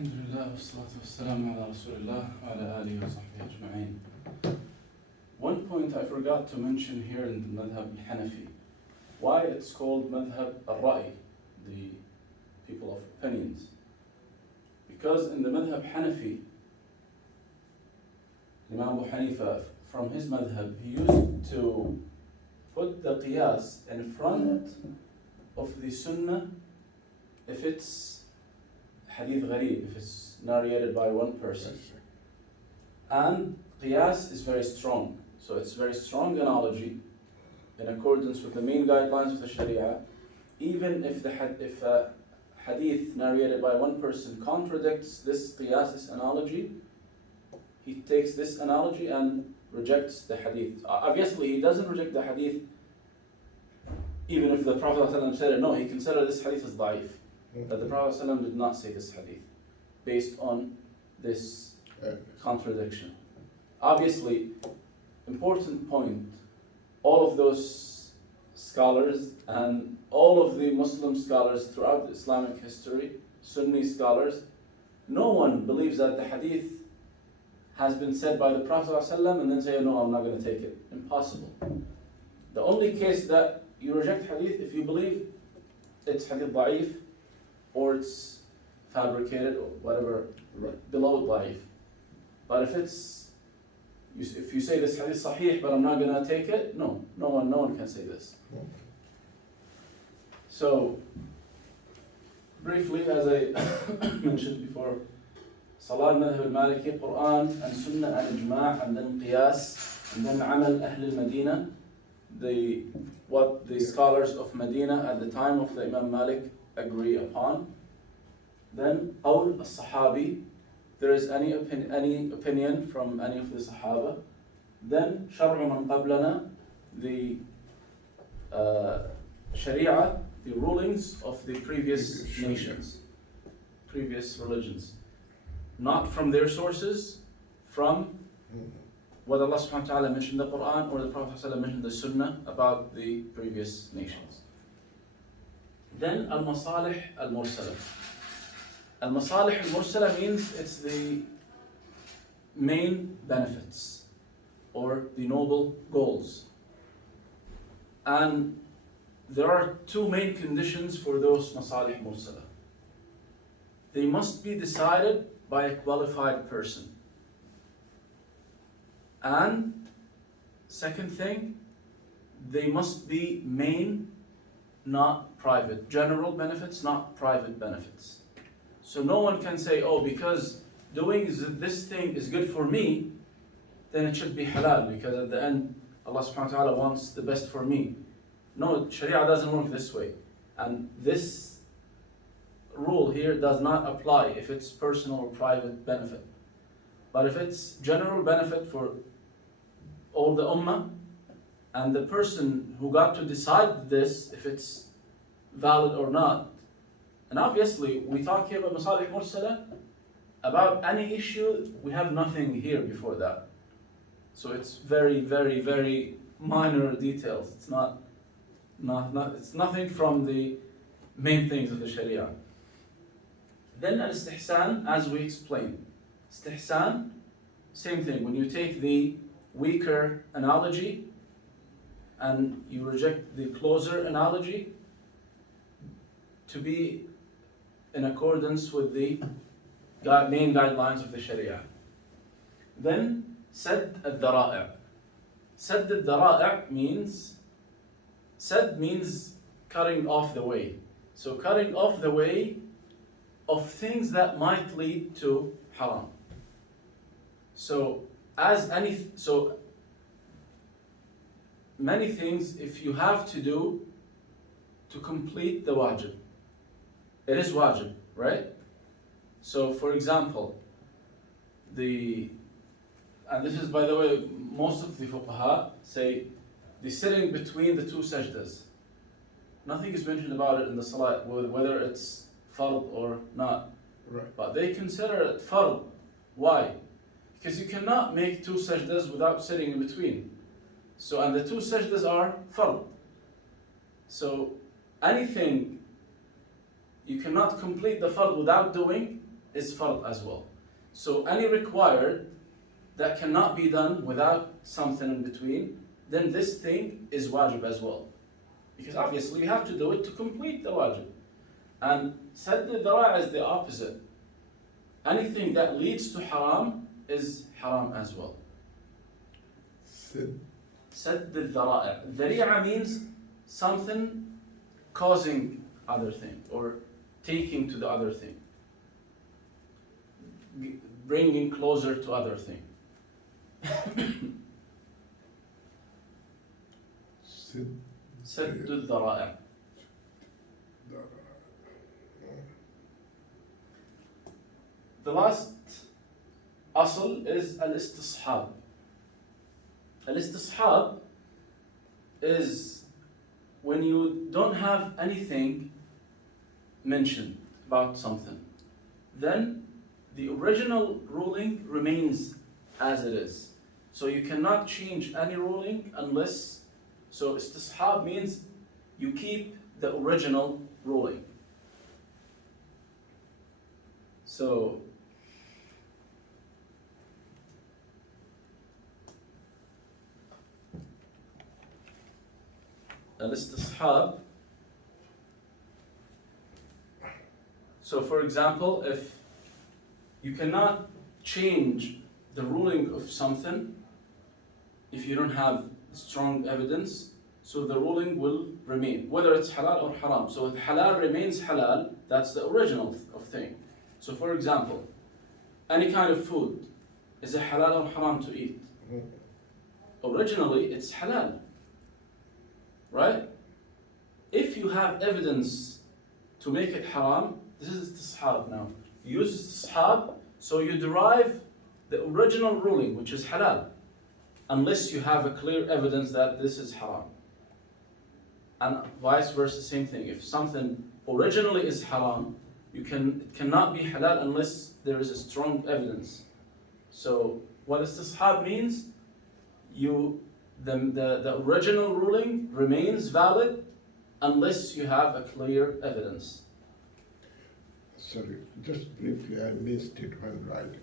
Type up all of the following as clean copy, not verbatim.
الحمد لله والصلاة والسلام على رسول الله وعلى آله وصحبه أجمعين. One point I forgot to mention here in the Madhab al-Hanafi, why it's called Madhab al-Ra'i, the people of opinions. Because in the Madhab Hanafi, Imam Abu Hanifa, from his Madhab, he used to put the qiyas in front of the Sunnah if it's hadith gharib, if it's narrated by one person. And qiyas is very strong. So it's very strong analogy in accordance with the main guidelines of the Sharia. Even if a hadith narrated by one person contradicts this qiyas, this analogy, he takes this analogy and rejects the hadith. Obviously, he doesn't reject the hadith even if the Prophet ﷺ said it. No, he considered this hadith as da'if. That the Prophet ﷺ did not say this hadith based on this contradiction. Obviously, important point, all of those scholars and all of the Muslim scholars throughout Islamic history, Sunni scholars, no one believes that the hadith has been said by the Prophet ﷺ and then say, no, I'm not going to take it. Impossible. The only case that you reject hadith if you believe it's hadith da'if or it's fabricated or whatever, below da'if. But if you say this hadith sahih but I'm not going to take it, no one can say this. So, briefly, as I mentioned before, Salat Madhab al-Maliki, Quran and Sunnah and Ijma' and then Qiyas and then Amal Ahl al-Madina, what the scholars of Medina at the time of the Imam Malik agree upon. Then Qawl al-Sahabi, there is any opinion from any of the Sahaba. Then Shar'u man qablana, the Sharia, the rulings of the previous nations, previous religions. Not from their sources, from what Allah subhanahu wa ta'ala mentioned in the Quran or the Prophet mentioned in the Sunnah about the previous nations. Then Al-Masalih Al-Mursala. Al-Masalih Al-Mursala means it's the main benefits or the noble goals. And there are two main conditions for those Masalih Mursala. They must be decided by a qualified person. And second thing, they must be main, not private. General benefits, not private benefits. So no one can say, oh, because doing this thing is good for me, then it should be halal, because at the end, Allah subhanahu wa ta'ala wants the best for me. No, Sharia doesn't work this way. And this rule here does not apply if it's personal or private benefit. But if it's general benefit for all the ummah, and the person who got to decide this, if it's valid or not. And obviously, we talk here about Masalih Mursala, about any issue, we have nothing here before that. So it's very, very, very minor details. It's it's nothing from the main things of the Sharia. Then al-istihsan, as we explained. Istihsan, same thing. When you take the weaker analogy and you reject the closer analogy, to be in accordance with the main guidelines of the Sharia. Then Sadd al-Dhara'i'. Sadd al-Dhara'i' means cutting off the way. So cutting off the way of things that might lead to haram. So many things, if you have to do to complete the wajib, it is wajib, right? So for example, and this is, by the way, most of the fuqaha say the sitting between the two sajdas. Nothing is mentioned about it in the salat, whether it's fard or not. Right. But they consider it fard. Why? Because you cannot make two sajdas without sitting in between. So, and the two sajdas are fard. So, anything you cannot complete the fard without doing, is fard as well. So any required that cannot be done without something in between, then this thing is wajib as well. Because obviously you have to do it to complete the wajib. And sadd al-dhara' is the opposite. Anything that leads to haram is haram as well. Sadd al-dhara'. Dhari'a means something causing other thing or taking to the other thing. Bringing closer to other thing. Sadd al-dhara'. The last asl is al-istishab. Al-istishab is when you don't have anything mentioned about something. Then the original ruling remains as it is. So you cannot change any ruling unless, so istishab means you keep the original ruling. So al-istishab. So for example, if you cannot change the ruling of something if you don't have strong evidence, so the ruling will remain, whether it's halal or haram. So if halal remains halal, that's the original of thing. So for example, any kind of food, is it halal or haram to eat? Originally, it's halal. Right? If you have evidence to make it haram, this is istishab now. You use istishab, so you derive the original ruling, which is halal, unless you have a clear evidence that this is haram. And vice versa, same thing. If something originally is haram, it cannot be halal unless there is a strong evidence. So what istishab means, the original ruling remains valid unless you have a clear evidence. Sorry, just briefly, I missed it when writing.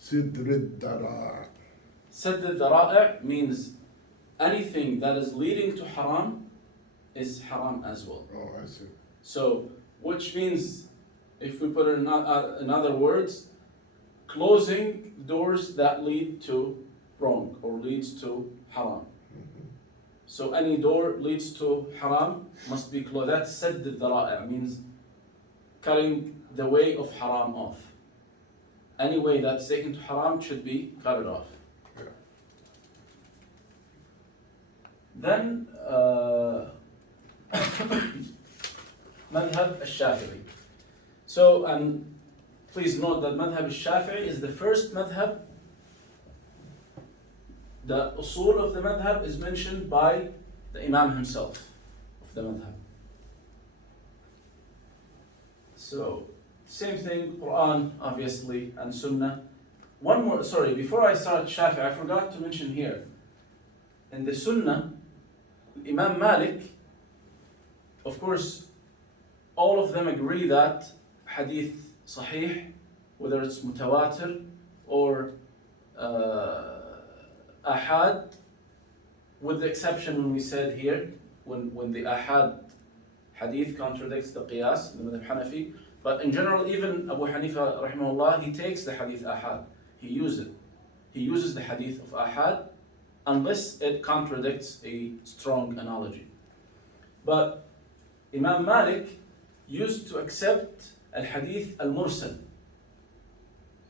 Sidr al-dhara'. Sadd al-dhara' means anything that is leading to haram is haram as well. Oh, I see. So, which means, if we put it in other words, closing doors that lead to wrong or leads to haram. So any door leads to haram must be closed. That's sadd al-dhara', means cutting the way of haram off. Any way that's taken to haram should be cut it off. Yeah. Then madhab al-Shafi'i. So, and please note that madhab al-Shafi'i is the first madhab. The usul of the madhab is mentioned by the Imam himself of the madhab. So, same thing, Quran, obviously, and Sunnah. One more, sorry, before I start Shafi'i, I forgot to mention here. In the Sunnah, Imam Malik, of course, all of them agree that hadith sahih, whether it's mutawatir or ahad, with the exception when we said here, when the ahad hadith contradicts the qiyas, the madhab Hanafi. But in general, even Abu Hanifa, rahimahullah, he takes the hadith ahad. He uses the hadith of ahad unless it contradicts a strong analogy. But Imam Malik used to accept al-hadith al-mursal.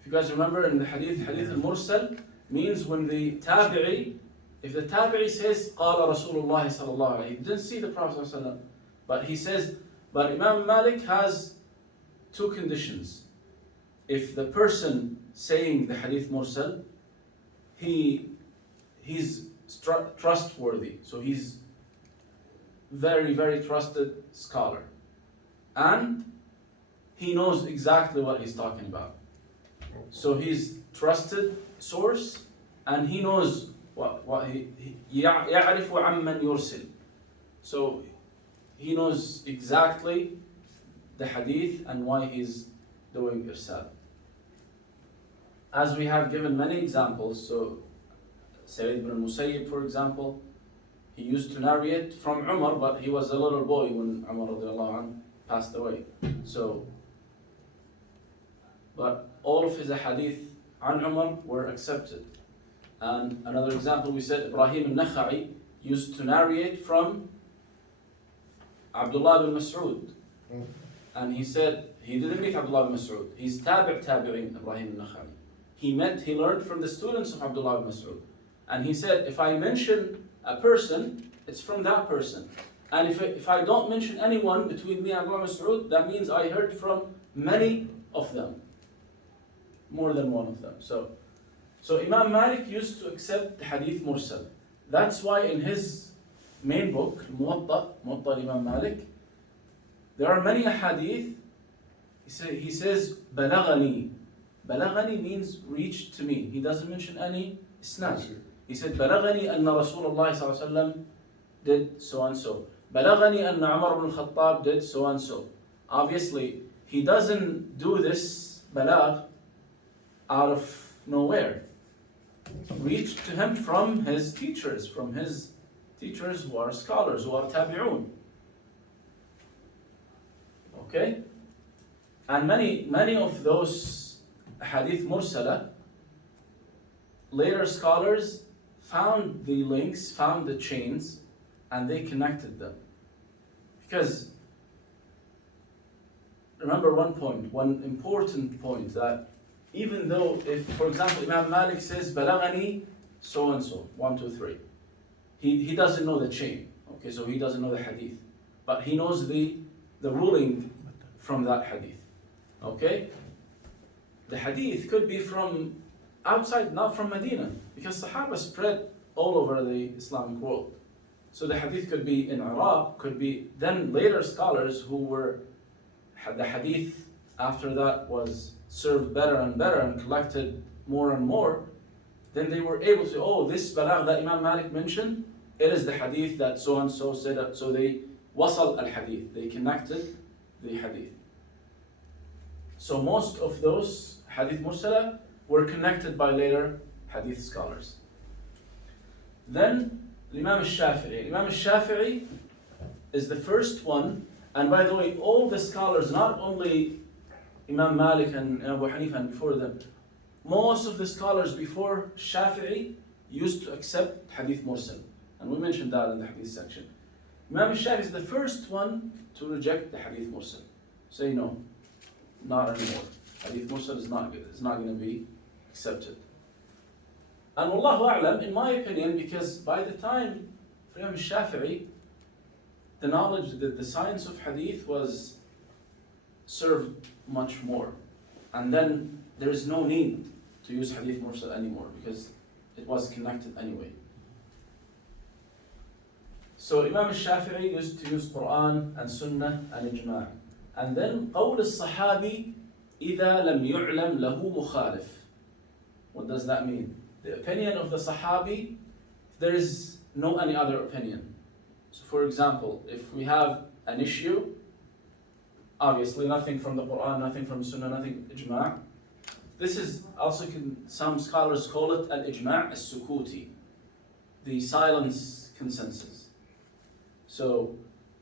If you guys remember in the hadith al-mursal means when the tabi'i, if the tabi'i says, قال رسول الله صلى الله عليه, he didn't see the Prophet صلى الله عليه وسلم, but he says, but Imam Malik has two conditions. If the person saying the hadith mursal, he's trustworthy, so he's very, very trusted scholar, and he knows exactly what he's talking about. So he's trusted source, and he knows what he يعرف عمن يرسل. So he knows exactly the hadith and why he's doing irsal. as we have given many examples. So Sayyid ibn Musayyib, for example, he used to narrate from Umar, but he was a little boy when Umar radiallahu anhu passed away. So, but all of his hadith an Umar were accepted. And another example, we said Ibrahim al-Nakha'i used to narrate from Abdullah bin Mas'ud. And he said, he didn't meet Abdullah bin Mas'ud. He's tabi'in, Ibrahim al-Nakha'i. He learned from the students of Abdullah bin Mas'ud. And he said, if I mention a person, it's from that person. And if I don't mention anyone between me and Abdullah bin Mas'ud, that means I heard from many of them. More than one of them. So Imam Malik used to accept the hadith mursal. That's why in his main book, Muwatta Imam Malik, there are many hadith. He says, Balaghani. Balaghani means reached to me. He doesn't mention any isnad. He said, Balaghani anna Rasulullah sallallahu alaihi wasallam did so and so. Balaghani anna Umar ibn al-Khattab did so and so. Obviously, he doesn't do this balagh out of nowhere. Reached to him from his teachers who are scholars, who are tabi'un. Okay? And many of those hadith mursala, later scholars found the links, found the chains, and they connected them. Because, remember one important point, that even though if, for example, Imam Malik says, Balaghani so and so, 1, 2, 3. He doesn't know the chain, okay, so he doesn't know the hadith. But he knows the ruling from that hadith, okay? The hadith could be from outside, not from Medina, because Sahaba spread all over the Islamic world. So the hadith could be in Iraq, could be, then later scholars who the hadith after that was served better and better and collected more and more, then they were able to, oh, this balagh that Imam Malik mentioned, it is the hadith that so and so said. So they wasal al-hadith, they connected the hadith. So most of those hadith mursala were connected by later hadith scholars. Then Imam al-Shafi'i. Imam al-Shafi'i is the first one, and by the way, all the scholars, not only Imam Malik and Abu Hanifa and before them, most of the scholars before Shafi'i used to accept hadith mursal. And we mentioned that in the hadith section. Imam al-Shafi'i is the first one to reject the hadith mursal. Say no, not anymore. Hadith mursal is not good. It's not going to be accepted. And Wallahu A'lam, in my opinion, because by the time for Imam al-Shafi'i, the knowledge, the science of hadith was served much more. And then there is no need to use hadith mursal anymore because it was connected anyway. So Imam al-Shafi'i used to use Quran and Sunnah and Ijma'. And then قول الصحابي إذا لم يعلم له مخالف. What does that mean? The opinion of the Sahabi, there is no any other opinion. So for example, if we have an issue, obviously nothing from the Quran, nothing from Sunnah, nothing Ijma'. This is also, some scholars call it al-Ijma' as-Sukuti, the silence consensus. So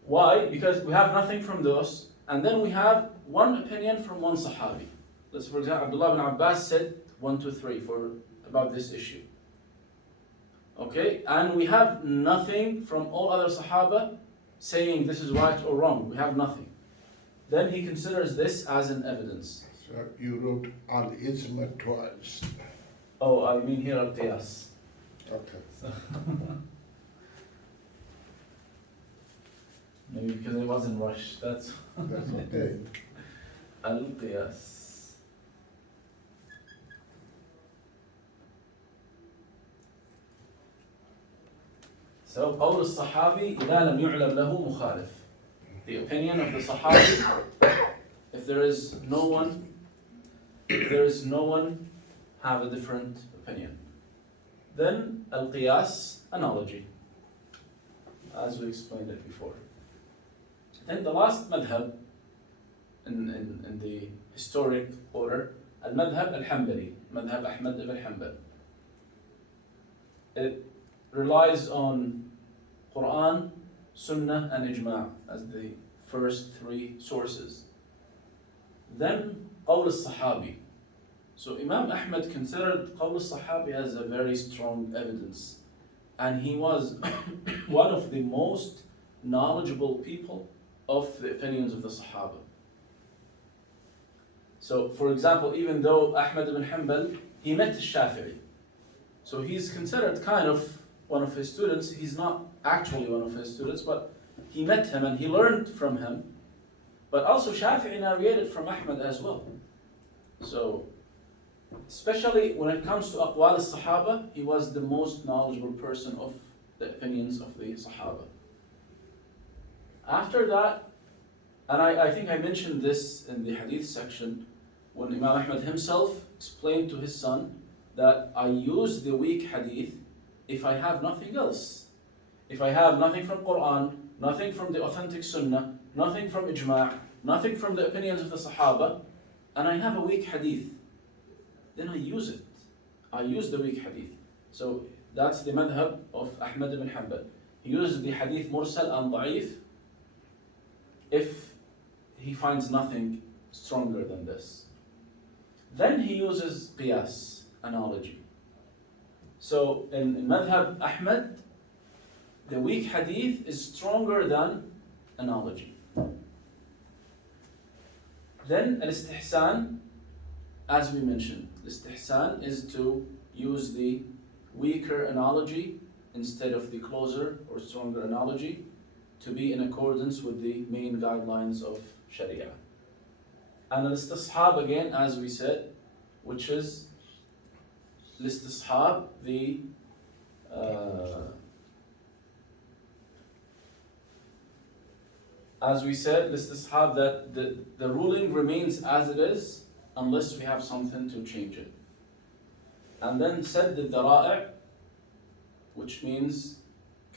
why? Because we have nothing from those, and then we have one opinion from one Sahabi. Let's, for example, Abdullah ibn Abbas said 1, 2, 3 about this issue. Okay, and we have nothing from all other Sahaba saying this is right or wrong. We have nothing. Then he considers this as an evidence. So you wrote al-Ijma twice. Oh, I mean here al-Qiyas. Okay. So maybe because I wasn't rushed. That's okay. al-Qiyas. So قول الصحابي إذا لم يعلم له مخالف. The opinion of the Sahabi, if there is no one have a different opinion. Then al-Qiyas, analogy, as we explained it before. Then the last madhab in the historic order, المذهب الحنبلي, مذهب Ahmad ibn Hanbal. It relies on Quran, Sunnah and Ijma' as the first three sources. Then قول الصحابي. So Imam Ahmad considered قول الصحابي as a very strong evidence, and he was one of the most knowledgeable people of the opinions of the Sahaba. So for example, even though Ahmad ibn Hanbal, he met Shafi'i, so he's considered kind of one of his students. He's not actually one of his students, but he met him and he learned from him. But also Shafi'i narrated from Ahmad as well. So especially when it comes to Aqwal al-Sahaba, he was the most knowledgeable person of the opinions of the Sahaba. After that, and I think I mentioned this in the hadith section, when Imam Ahmad himself explained to his son that I use the weak hadith if I have nothing else. If I have nothing from Quran, nothing from the authentic Sunnah, nothing from Ijma', nothing from the opinions of the Sahaba, and I have a weak hadith, then I use it. I use the weak hadith. So that's the madhab of Ahmad ibn Hanbal. He uses the hadith mursal and da'if if he finds nothing stronger than this. Then he uses qiyas, analogy. So in madhab Ahmad, the weak hadith is stronger than analogy. Then al-istihsan, as we mentioned, istihsan is to use the weaker analogy instead of the closer or stronger analogy to be in accordance with the main guidelines of Sharia. And al-istishab again, as we said, which is al-istishab, as we said, al-istishab, that the ruling remains as it is unless we have something to change it. And then said the dara'i', which means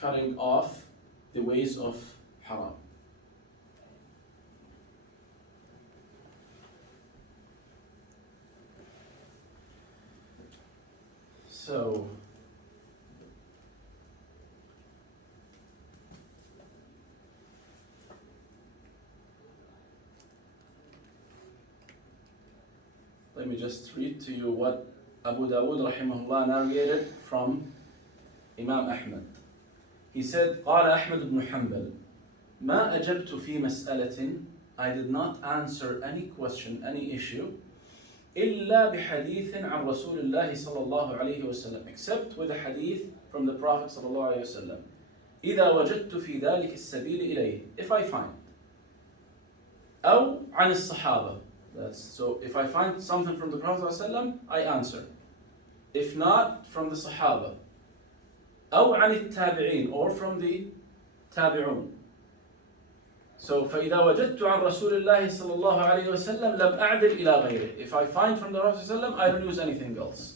cutting off the ways of haram. So let me just read to you what Abu Dawood rahimahullah narrated from Imam Ahmad. He said, قال أحمد بن حنبل ما أجبت في مسألة, I did not answer any question, any issue, إلا بحديث عن رسول الله صلى الله عليه وسلم, except with a hadith from the Prophet صلى الله عليه وسلم. إذا وجدت في ذلك السبيل إليه, if I find. أو عن الصحابة, so if I find something from the Prophet صلى الله عليه وسلم, I answer. If not, from the Sahaba. أو عن التابعين, or from the تابعون. So فإذا وجدت عن رسول الله صلى الله عليه وسلم لم أعدل إلى غيره. If I find from the Prophet صلى الله عليه وسلم, I don't use anything else.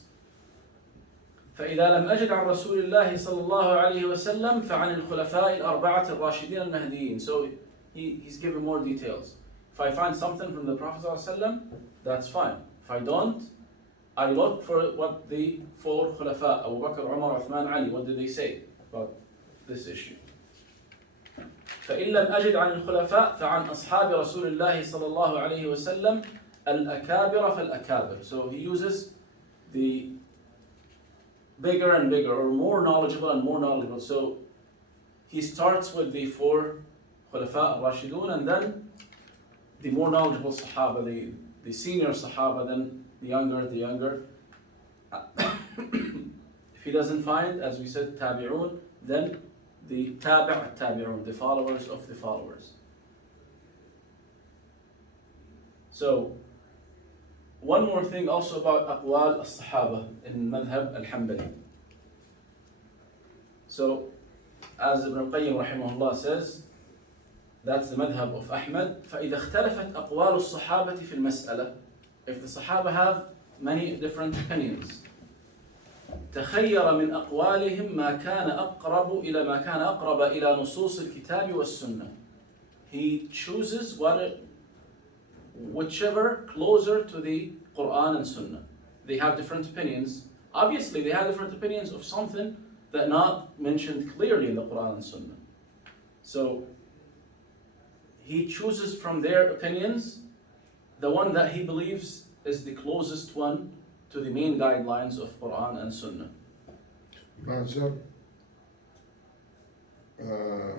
فإذا لم أجد عن رسول الله صلى الله عليه وسلم فعن الخلفاء الأربعة الراشدين المهديين. So he's giving more details. If I find something from the Prophet صلى الله عليه وسلم, that's fine. If I don't, I look for what the four khulafa, Abu Bakr, Umar, Uthman, Ali, what did they say about this issue? فإن لم أجد عن الخلفاء فعن أصحاب رسول الله صلى الله عليه وسلم الأكابر فالأكابر. So he uses the bigger and bigger, or more knowledgeable and more knowledgeable. So he starts with the four khulafa al-Rashidun, and then the more knowledgeable Sahaba, the senior Sahaba, then the younger. If he doesn't find, as we said, tabi'un, then the tabi'un, the followers of the followers. So, one more thing also about aqwal al-sahaba in madhab al-Hanbali. So, as Ibn al-Qayyim rahimahullah says, that's the madhab of Ahmad. فإذا اختلفت أقوال الصحابة في المسألة, if the Sahaba have many different opinions, تخير من أقوالهم ما كان أقرب إلى نصوص الكتاب والسنة. He chooses whichever closer to the Quran and Sunnah. They have different opinions. Obviously, they have different opinions of something that not mentioned clearly in the Quran and Sunnah. So he chooses from their opinions the one that he believes is the closest one to the main guidelines of Quran and Sunnah. Mazhab,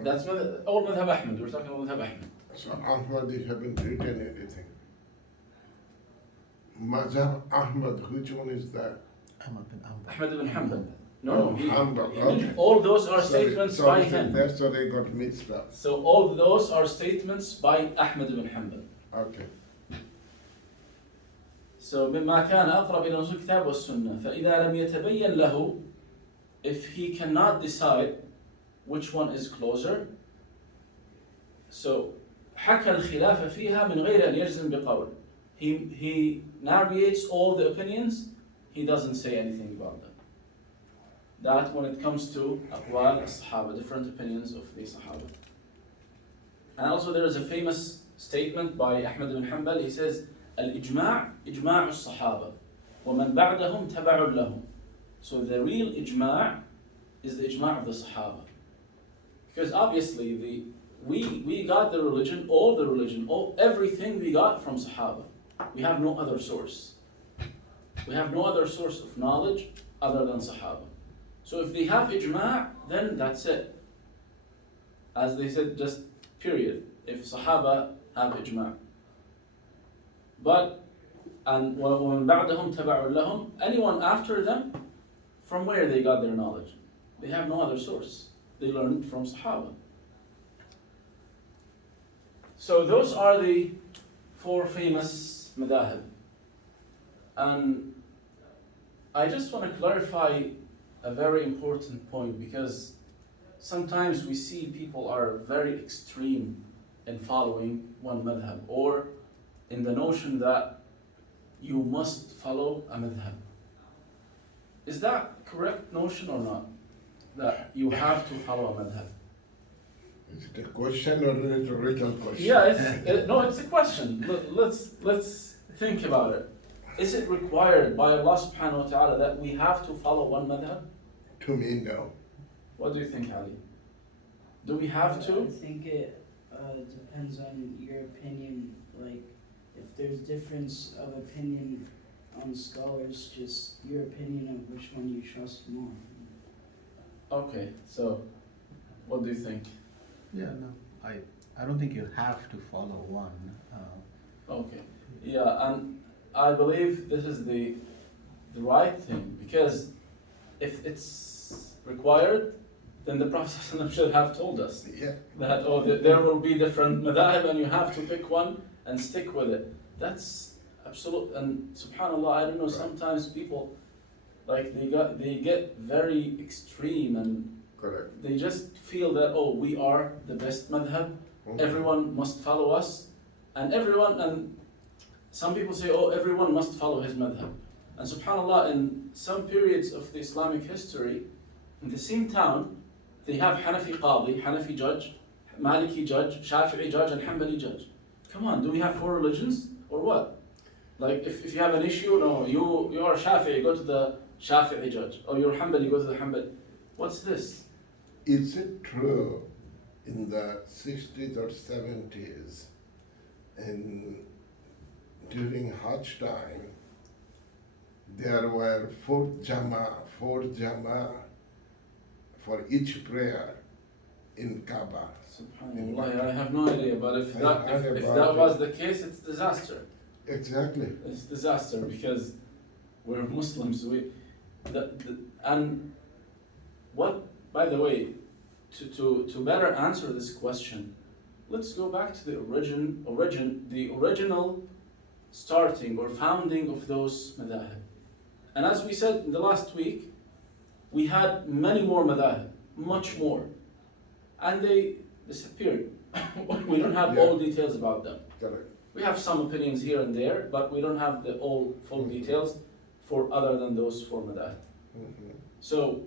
That's all Madhab Ahmad. We're talking about Madhab Ahmad. so Ahmadi haven't written anything. Mazhab Ahmad, which one is that? Ahmad ibn Hanbal. No, Oh, Hanbal, okay. all those are Sorry, statements sorry, by him. That's what I got mixed up. So all those are statements by Ahmad ibn Hanbal. Okay. So مما كان أقرب إلى نصوص الكتاب والسنة فإذا لم يتبين له, if he cannot decide which one is closer, so حكى الخلاف فيها من غير أن يجزم بقول. He narrates all the opinions, he doesn't say anything about them. That when it comes to أقوال الصحابة, different opinions of the Sahaba. And also there is a famous statement by Ahmad ibn Hanbal. He says, الإجماع إجماع الصحابة ومن بعدهم تبع لهم. So the real إجماع is the إجماع of the Sahaba. Because obviously we got the religion, everything we got from Sahaba. We have no other source. We have no other source of knowledge other than Sahaba. So if they have ijma', then that's it. As they said, just period. If Sahaba have ijma'. But, and وَمَنْ بَعْدَهُمْ تَبَعٌ لَهُمْ, anyone after them, from where they got their knowledge? They have no other source. They learned from Sahaba. So those are the four famous madahib. And I just want to clarify a very important point, because sometimes we see people are very extreme in following one madhab, or in the notion that you must follow a madhab. Is that correct notion or not? That you have to follow a madhab? Is it a question or a rhetorical question? Yeah, no, it's a question. Let's think about it. Is it required by Allah subhanahu wa ta'ala that we have to follow one madhab? To me, no. What do you think, Ali? Do we have to? I think it depends on your opinion. Like, if there's difference of opinion on scholars, just your opinion of which one you trust more. Okay, so what do you think? Yeah, no, I don't think you have to follow one. Okay, yeah, and I believe this is the right thing, because if it's required, then the Prophet should have told us Yeah. that there will be different madhab and you have to pick one and stick with it. That's absolute. And subhanallah, I don't know, sometimes people like they get very extreme and Correct. they just feel that we are the best madhab, everyone must follow us, and some people say everyone must follow his madhab. And subhanallah, in some periods of the Islamic history, in the same town, they have Hanafi Qadi, Hanafi judge, Maliki judge, Shafi'i judge, and Hanbali judge. Come on, do we have four religions or what? Like if you have an issue, no, you are Shafi'i, go to the Shafi'i judge. Or you're Hanbali, go to the Hanbali. What's this? Is it true in the 60s or 70s, and during Hajj time, there were four jama for each prayer in Kaaba? SubhanAllah, I have no idea, but if I heard that about was it. the case, it's disaster. Exactly. It's disaster because we're Muslims. And what, by the way, to better answer this question, let's go back to the original starting or founding of those madahib. And as we said in the last week, we had many more madahib, much more, and they disappeared. We don't have all details about them. Correct. We have some opinions here and there, but we don't have the all full details for other than those four madahib. Mhm. So,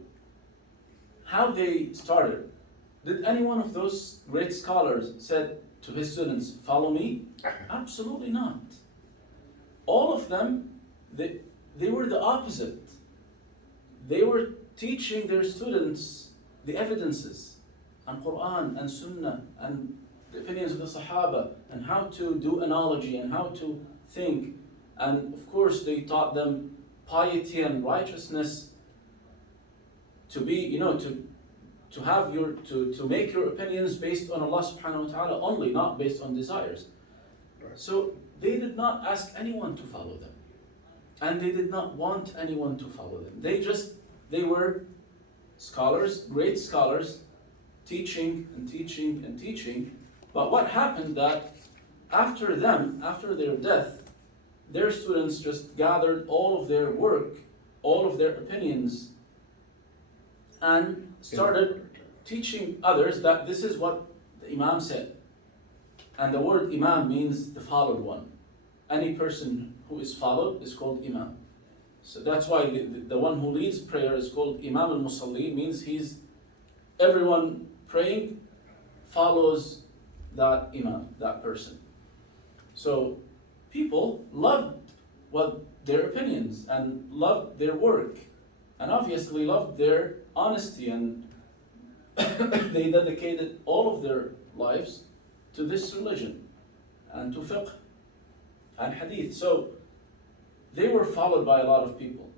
how they started? Did any one of those great scholars said to his students, follow me? Absolutely not. All of them, they were the opposite. They were teaching their students the evidences and Quran and Sunnah and the opinions of the Sahaba and how to do analogy and how to think. And of course they taught them piety and righteousness to be, to have to make your opinions based on Allah subhanahu wa ta'ala only, not based on desires. So they did not ask anyone to follow them. And they did not want anyone to follow them. They were scholars, great scholars, teaching and teaching and teaching. But what happened that after their death, their students just gathered all of their work, all of their opinions, and started teaching others that this is what the Imam said. And the word Imam means the followed one. Any person who is followed is called Imam. So that's why the one who leads prayer is called Imam al-Musalli, means everyone praying follows that Imam, that person. So people loved their opinions and loved their work and obviously loved their honesty, and they dedicated all of their lives to this religion and to fiqh and hadith. So they were followed by a lot of people.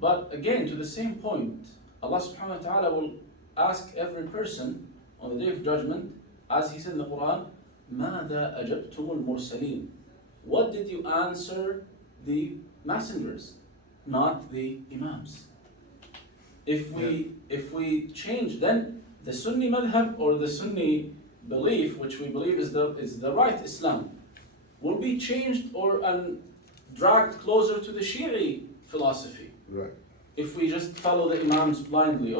But again, to the same point, Allah subhanahu wa ta'ala will ask every person on the Day of Judgment, as He said in the Quran, مَاذَا أَجَبْتُمُ الْمُرْسَلِينَ? What did you answer the messengers, not the Imams? If we change, then the Sunni madhab or the Sunni belief, which we believe is the right Islam, will be changed and dragged closer to the Shi'i philosophy. Right. If we just follow the Imams blindly,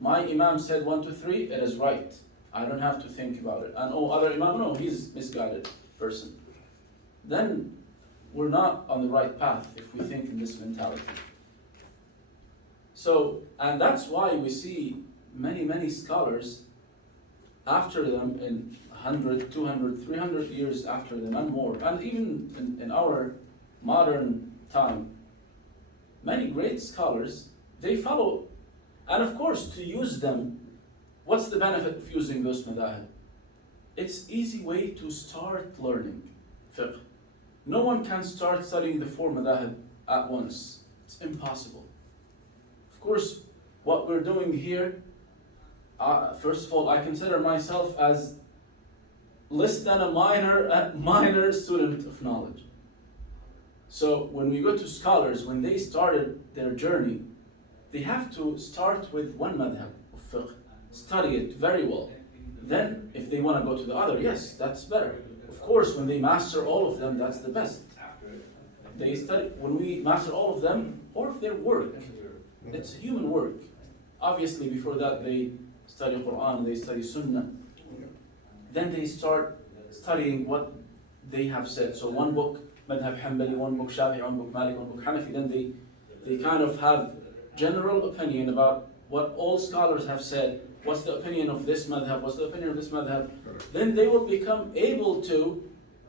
my Imam said 1, 2, 3, it is right. I don't have to think about it. And other Imam, no, he's misguided person. Then we're not on the right path if we think in this mentality. So, and that's why we see many scholars after them in 100, 200, 300 years after them and more, and even in our modern time, many great scholars, they follow, and of course to use them, what's the benefit of using those madahib? It's easy way to start learning fiqh. No one can start studying the 4 madahib at once. It's impossible. Of course, what we're doing here, first of all, I consider myself as less than a minor student of knowledge. So when we go to scholars, when they started their journey, they have to start with one madhab of fiqh, study it very well. Then, if they want to go to the other, yes, that's better. Of course, when they master all of them, that's the best. They study, when we master all of them, all of their work, it's human work. Obviously, before that, they study Quran, they study Sunnah. Then they start studying what they have said. So one book, Madhab Hanbali, one book Shafi'i, one book Malik, one book Hanafi. Then they kind of have general opinion about what all scholars have said. What's the opinion of this madhab? What's the opinion of this madhab? Then they will become able to,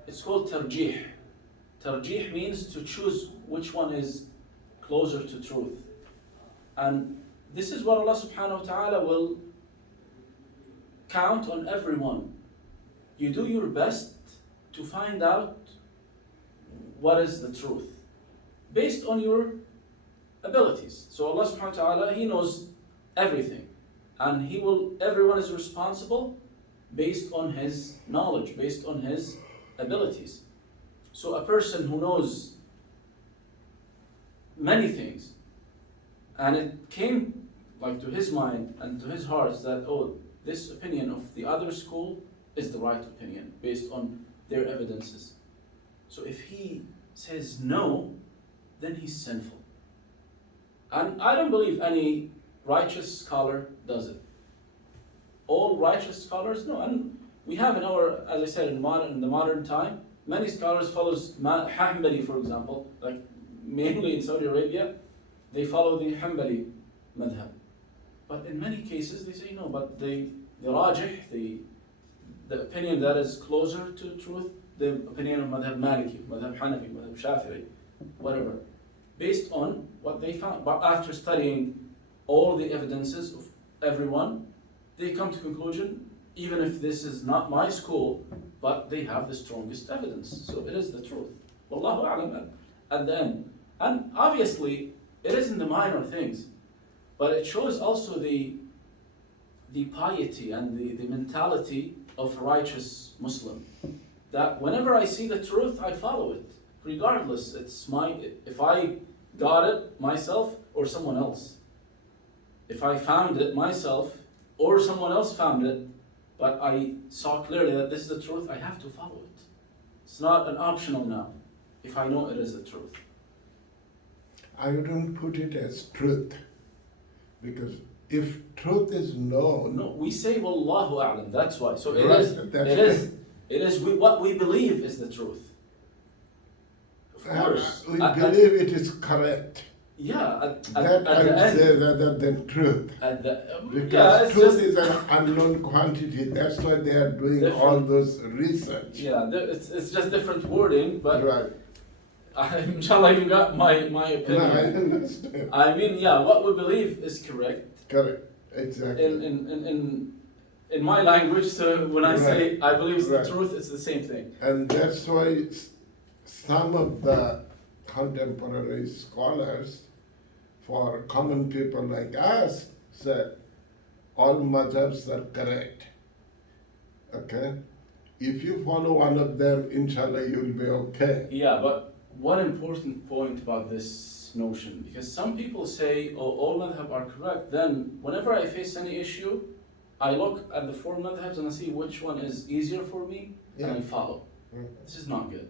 it's called tarjih. Tarjih means to choose which one is closer to truth. And this is what Allah subhanahu wa ta'ala will count on everyone. You do your best to find out what is the truth based on your abilities. So Allah subhanahu wa ta'ala, He knows everything. And everyone is responsible based on his knowledge, based on his abilities. So a person who knows many things, and it came like to his mind and to his heart that, this opinion of the other school is the right opinion based on their evidences. So if he says no, then he's sinful. And I don't believe any righteous scholar does it. All righteous scholars, no. And we have in our, as I said, in the modern time, many scholars follows Hanbali, for example, like mainly in Saudi Arabia, they follow the Hanbali madhab. But in many cases they say no, but the rajih, the opinion that is closer to truth, the opinion of Madhab Maliki, Madhab Hanafi, Madhab Shafi'i, whatever, based on what they found. But after studying all the evidences of everyone, they come to conclusion, even if this is not my school, but they have the strongest evidence. So it is the truth. Wallahu a'lam at the end. And obviously, it isn't the minor things, but it shows also the piety and the mentality of a righteous Muslim. That whenever I see the truth, I follow it. Regardless, if I got it myself or someone else. If I found it myself or someone else found it, but I saw clearly that this is the truth, I have to follow it. It's not an optional now, if I know it is the truth. I don't put it as truth, because if truth is known, No, we say Wallahu a'lam, that's why. So Right, it is what we believe is the truth. Of course. we believe it is correct. Yeah, at That I the would end. say rather than truth. Yeah, Because it's truth just, is an unknown quantity. That's why they are doing Different. all those research. yeah, it's just different wording, but Right. inshallah you got my No, I opinion. understand. I mean, yeah, what we believe is correct. Correct. Exactly. In my language, so when I say I believe it's Right. the truth, it's the same thing. And that's why some of the contemporary scholars, for common people like us, say all madhabs are correct. Okay? If you follow one of them, inshallah, you'll be okay. Yeah, but one important point about this notion, because some people say, oh, all madhab are correct, then whenever I face any issue, I look at the four madhabs and I see which one is easier for me, and I Yeah. follow. Mhm. This is not good.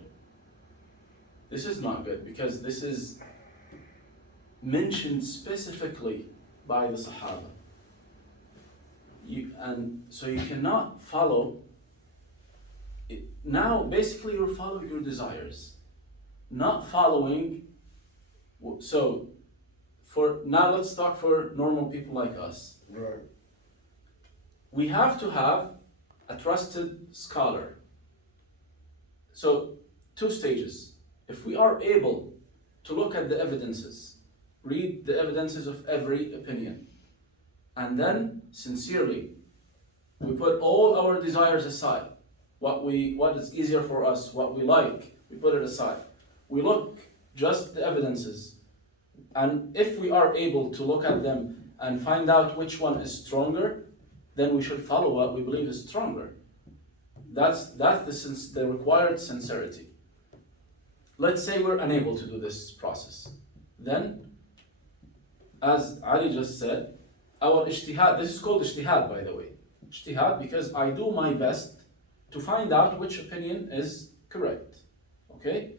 This is not good, because this is mentioned specifically by the Sahaba. And so you cannot follow it. Now basically you're following your desires, not following. So now let's talk for normal people like us. Right. We have to have a trusted scholar. So 2 stages. If we are able to look at the evidences, read the evidences of every opinion, and then sincerely we put all our desires aside, what is easier for us, what we like, we put it aside. We look just the evidences, and if we are able to look at them and find out which one is stronger, then we should follow what we believe is stronger. That's the required sincerity. Let's say we're unable to do this process. Then, as Ali just said, our ijtihad, this is called ijtihad, by the way. Ijtihad, because I do my best to find out which opinion is correct. Okay?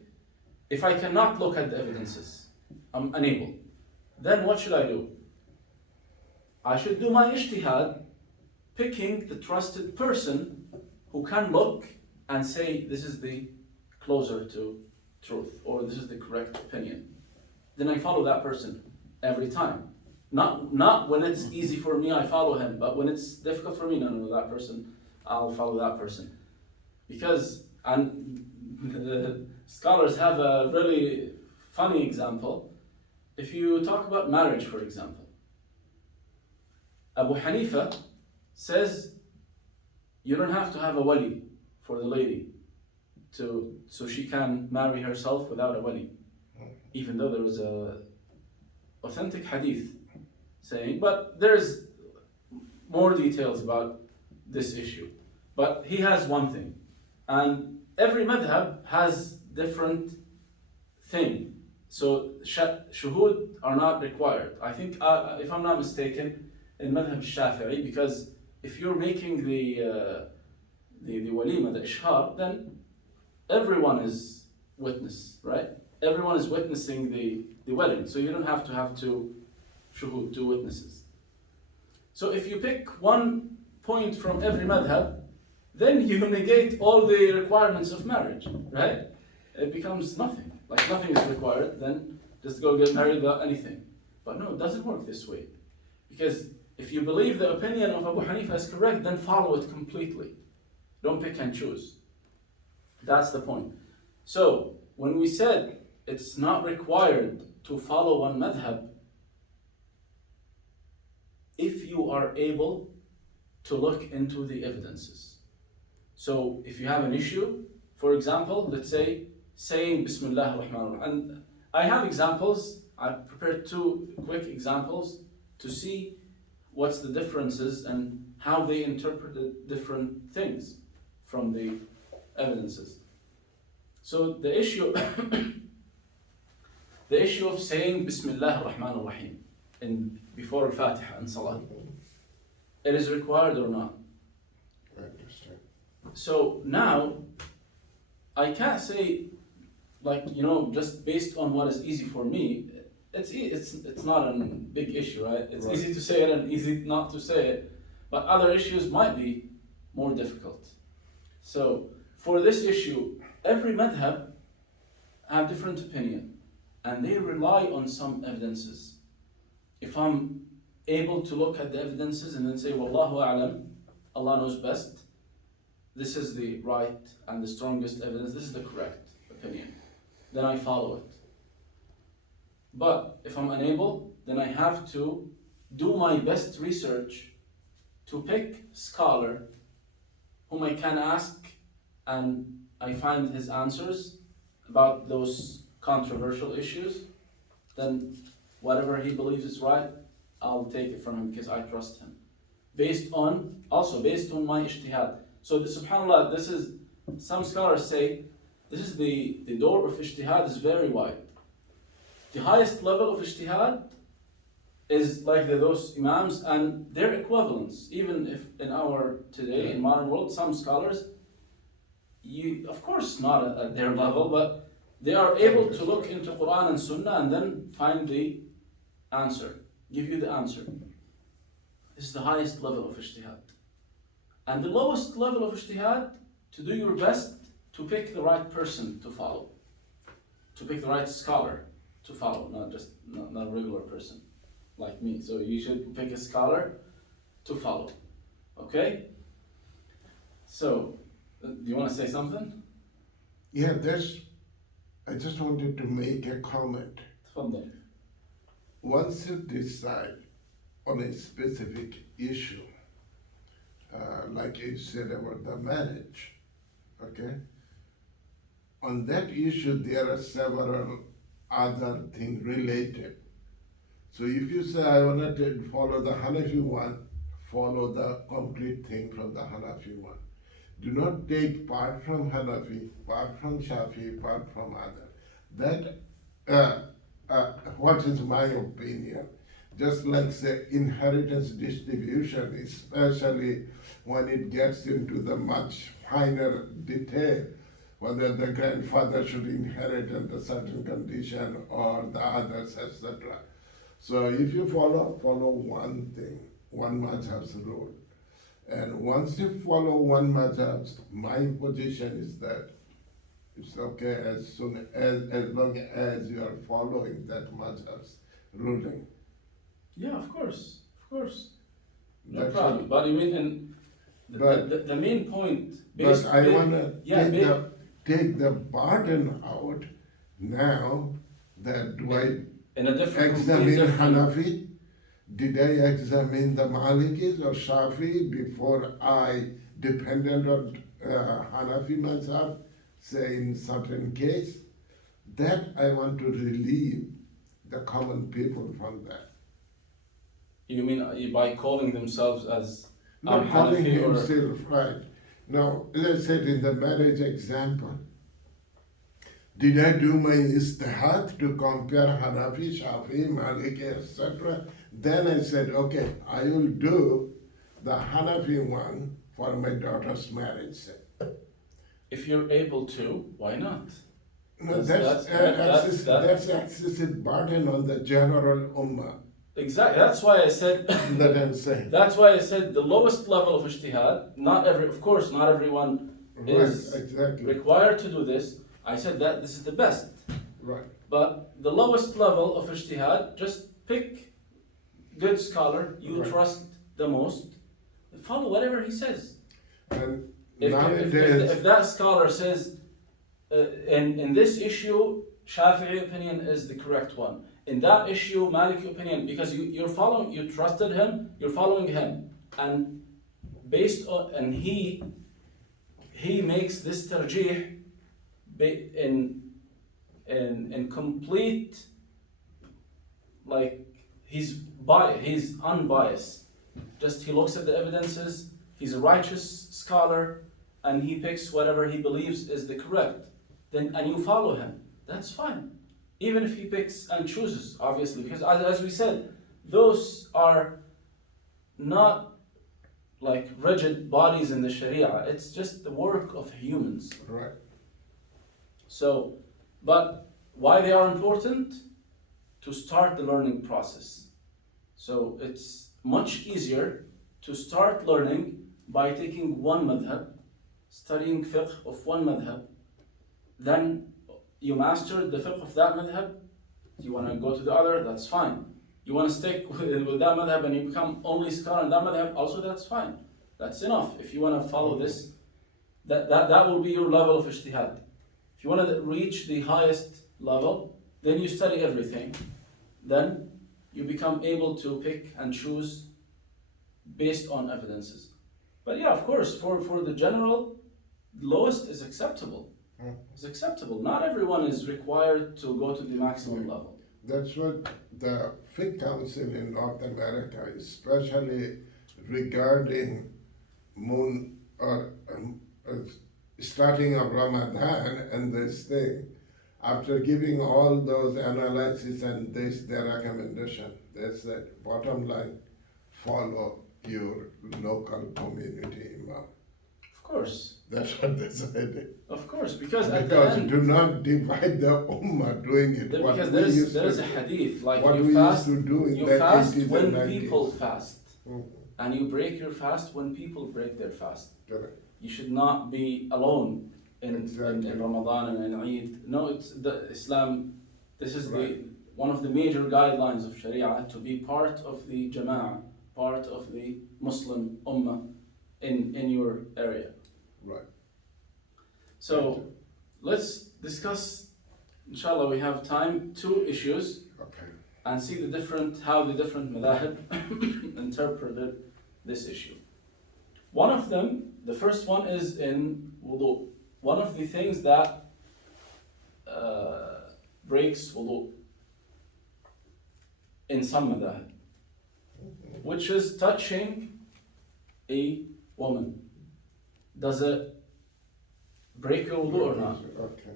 If I cannot look at the evidences, I'm unable, then what should I do? I should do my ijtihad, picking the trusted person who can look and say this is the closer to truth, or this is the correct opinion. Then I follow that person every time. Not when it's easy for me, I follow him, but when it's difficult for me, no, that person, I'll follow that person. Because, and the scholars have a really funny example. If you talk about marriage, for example, Abu Hanifa says you don't have to have a wali for the lady so she can marry herself without a wali, even though there was a authentic hadith saying, but there's more details about this issue. But he has one thing, and every madhab has different thing. So shuhud are not required. I think, if I'm not mistaken, in madhab Shafi'i, because if you're making the walima, the ishhar, then everyone is witness, right? Everyone is witnessing the wedding, so you don't have two shuhud, 2 witnesses. So if you pick one point from every madhab, then you negate all the requirements of marriage, right? It becomes nothing. Like nothing is required, then just go get married without anything. But no, it doesn't work this way. Because if you believe the opinion of Abu Hanifa is correct, then follow it completely. Don't pick and choose. That's the point. So when we said it's not required to follow one madhab, if you are able to look into the evidences. So if you have an issue, for example, let's say saying Bismillah ar-Rahman ar-Rahim. And I have examples, I've prepared 2 quick examples to see what's the differences and how they interpreted different things from the evidences. So the issue the issue of saying Bismillah ar-Rahman ar-Rahim before Al-Fatiha and Salah, it is required or not? I understand. So now, I can't say, like, just based on what is easy for me, it's not a big issue, right? It's Right. easy to say it and easy not to say it, but other issues might be more difficult. So, for this issue, every madhab have different opinion, and they rely on some evidences. If I'm able to look at the evidences and then say, Wallahu a'lam, Allah knows best, this is the right and the strongest evidence, this is the correct opinion, then I follow it. But if I'm unable, then I have to do my best research to pick scholar whom I can ask and I find his answers about those controversial issues, then whatever he believes is right, I'll take it from him because I trust him. Based on my ijtihad. So subhanAllah, this is, some scholars say, this is the door of ijtihad is very wide. The highest level of ijtihad is like those imams and their equivalents. Even if in our today, in modern world, some scholars, of course not at their level, but they are able to look into Quran and Sunnah and then find the answer, give you the answer. This is the highest level of ijtihad. And the lowest level of ijtihad, to do your best to pick the right person to follow, to pick the right scholar to follow, not a regular person like me. So you should pick a scholar to follow. Okay? So, do you want to say something? Yeah, I just wanted to make a comment. تفضل. Once you decide on a specific issue, like you said about the marriage, okay? On that issue, there are several other things related. So if you say, I want to follow the Hanafi one, follow the complete thing from the Hanafi one. Do not take part from Hanafi, part from Shafi, part from other. That, what is my opinion? Just like say inheritance distribution, especially when it gets into the much finer detail, whether the grandfather should inherit under a certain condition or the others, etc. So if you follow one thing, one madhab's rule, and once you follow one madhab's, my position is that it's okay as long as you are following that madhab's ruling. Yeah, of course. No That's problem. it. But you mean, the main point. But I want to take the burden out now that do I in a different examine different- Hanafi? Did I examine the Malikis or Shafi before I depended on Hanafi mazhab, say in certain case? That I want to relieve the common people from that. You mean by calling themselves as Not calling Hanafi or himself, right. Now, as I said in the marriage example, did I do my istihad to compare Hanafi, Shafi, Maliki, etc.? Then I said, okay, I will do the Hanafi one for my daughter's marriage. if you're able to, why not? No, That's- that's excessive burden on the general ummah. Exactly. That's why I said. That I'm saying. That's why I said the lowest level of ijtihad. Not everyone is Right, exactly. required to do this. I said that this is the best. Right. But the lowest level of ijtihad, just pick good scholar you Right. trust the most, follow whatever he says. And Nowadays, if that scholar says in this issue Shafi'i opinion is the correct one, in that issue Maliki opinion, because you trusted him, you're following him, and based on, and he makes this tarjih in complete, like he's unbiased. Just he looks at the evidences, he's a righteous scholar, and he picks whatever he believes is the correct. Then and you follow him, that's fine. Even if he picks and chooses, obviously, because as we said, those are not like rigid bodies in the Sharia. It's just the work of humans. right? So, but why they are important? To start the learning process. So it's much easier to start learning by taking one madhab, studying fiqh of one madhab, then you mastered the fiqh of that madhab. You want to go to the other, that's fine. You want to stick with that madhab and you become only scholar in that madhab, also that's fine. That's enough. If you want to follow this, that will be your level of ijtihad. If you want to reach the highest level, then you study everything. Then you become able to pick and choose based on evidences. But yeah, of course, for the general, lowest is acceptable. It's acceptable. Not everyone is required to go to the maximum level. That's what the Fiqh Council in North America, especially regarding moon or starting of Ramadan and this thing, after giving all those analysis and their recommendation, they said, bottom line, follow your local community imam. Of course. That's what they said. Of course, because at the end, do not divide the ummah doing it. because there is a hadith, like what you we fast, used to do in you the fast 80s when and 90s. people fast, Mhm. and you break your fast when people break their fast. Correct. You should not be alone in Exactly. Ramadan and in Eid. No, it's the Islam. This is Right. one of the major guidelines of Sharia, to be part of the Jama'ah, part of the Muslim Ummah in your area. Right. So let's discuss, inshallah we have time, 2 issues Okay. and see how the different madhahib interpreted this issue. One of them, the first one is in wudu. One of the things that breaks wudu in some madhahib, which is touching a woman. Does it break your wudu or not? Okay.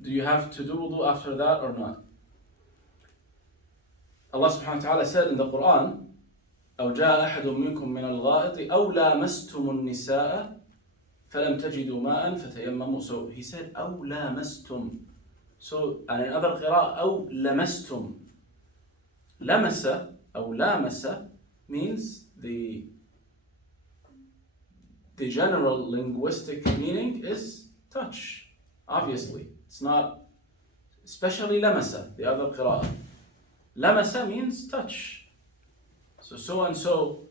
Do you have to do wudu after that or not? Allah subhanahu wa ta'ala said in the Quran, أو جاء أحد منكم من الغائط أو لامستم النساء فلم تجدوا ماء فتيمموا. So he said أو لامستم. So and in other قراءة أو لمستم. لمس أو لامس means the general linguistic meaning is touch. Obviously, it's not, especially لمس, the other قراءة. لمس means touch. So and so,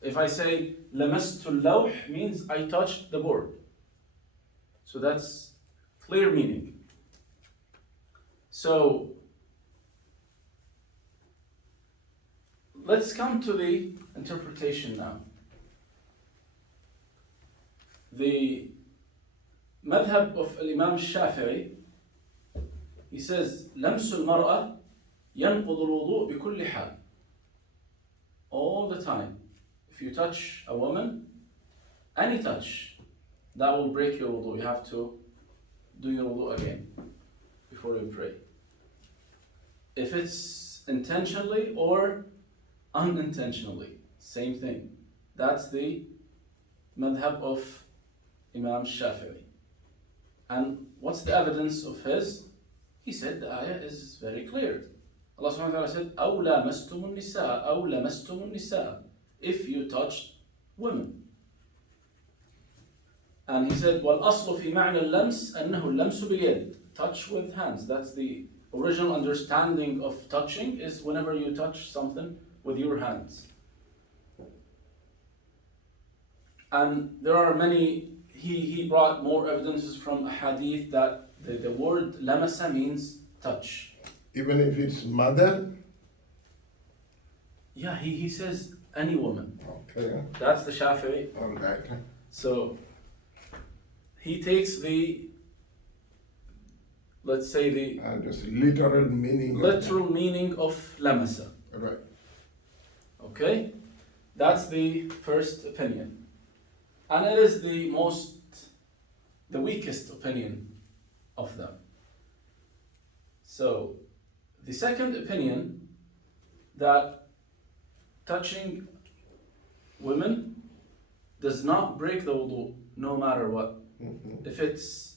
if I say لمست اللوح means I touched the board. So that's clear meaning. So let's come to the interpretation now. The madhab of Imam Shafi'i, he says لمس المرأة ينقض الوضوء بكل حال. All the time. If you touch a woman, any touch, that will break your wudu. You have to do your wudu again before you pray. If it's intentionally or unintentionally, same thing. That's the madhab of Imam Shafi'i. And what's the evidence of his? He said the ayah is very clear. Allah subhanahu wa ta'ala said, أَوْ لَامَسْتُمُ النِّسَاءَ أَوْ لَمَسْتُمُ النِّسَاءَ, if you touched women. And he said, وَالْأَصْلُ فِي مَعْنَى اللَّمْسِ أَنَّهُ اللَّمْسُ بِالْيَدِ, touch with hands. That's the original understanding of touching, is whenever you touch something with your hands. And there are many, he brought more evidences from a hadith that the word lamasa means touch. Even if it's mother? Yeah, he says any woman. Okay, That's the Shafi'i. all right. So he takes let's say the And just literal meaning. literal meaning of lamasa. Right. Okay? That's the first opinion. And it is the weakest opinion of them. So, the second opinion, that touching women does not break the wudu, no matter what. Mhm. If it's